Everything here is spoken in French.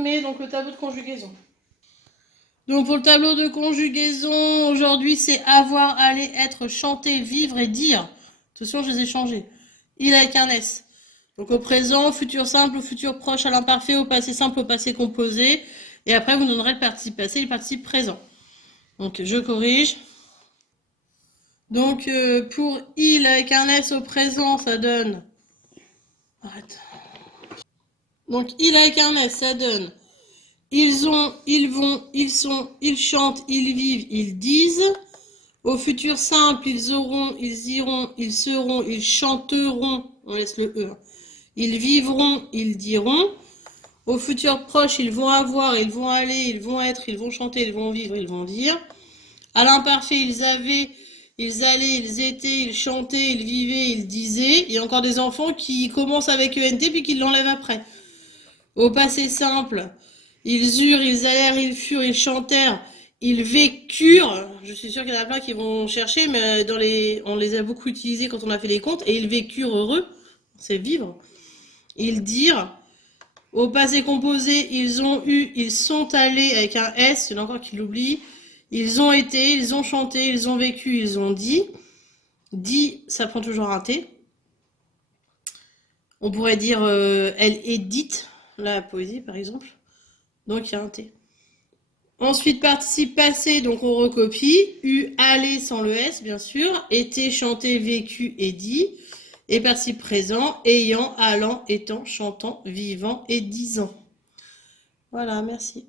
mets donc le tableau de conjugaison. Donc pour le tableau de conjugaison, aujourd'hui c'est avoir, aller, être, chanter, vivre et dire. Attention, je les ai changés. Il avec un S. Donc au présent, au futur simple, au futur proche, à l'imparfait, au passé simple, au passé composé. Et après, vous donnerez le participe passé et le participe présent. Donc je corrige. Donc pour il avec un S au présent, ça donne... Arrête. Donc il avec un S, ça donne... Ils ont, ils vont, ils sont, ils chantent, ils vivent, ils disent. Au futur simple, ils auront, ils iront, ils seront, ils chanteront. On laisse le E. Ils vivront, ils diront. Au futur proche, ils vont avoir, ils vont aller, ils vont être, ils vont chanter, ils vont vivre, ils vont dire. À l'imparfait, ils avaient, ils allaient, ils étaient, ils chantaient, ils vivaient, ils disaient. Il y a encore des enfants qui commencent avec ENT puis qui l'enlèvent après. Au passé simple, ils eurent, ils allèrent, ils furent, ils chantèrent, ils vécurent. Je suis sûre qu'il y en a plein qui vont chercher, mais on les a beaucoup utilisés quand on a fait les comptes. Et ils vécurent heureux, c'est vivre. Ils dirent. Au passé composé, ils ont eu, ils sont allés avec un S, il y en a encore qui l'oublient. Ils ont été, ils ont chanté, ils ont vécu, ils ont dit. Dit, ça prend toujours un T. On pourrait dire elle est dite, la poésie par exemple. Donc il y a un T. Ensuite, participe passé, donc on recopie. Eu, aller sans le S, bien sûr. Été, chanté, vécu et dit. Et participe présent, ayant, allant, étant, chantant, vivant et disant. Voilà, merci.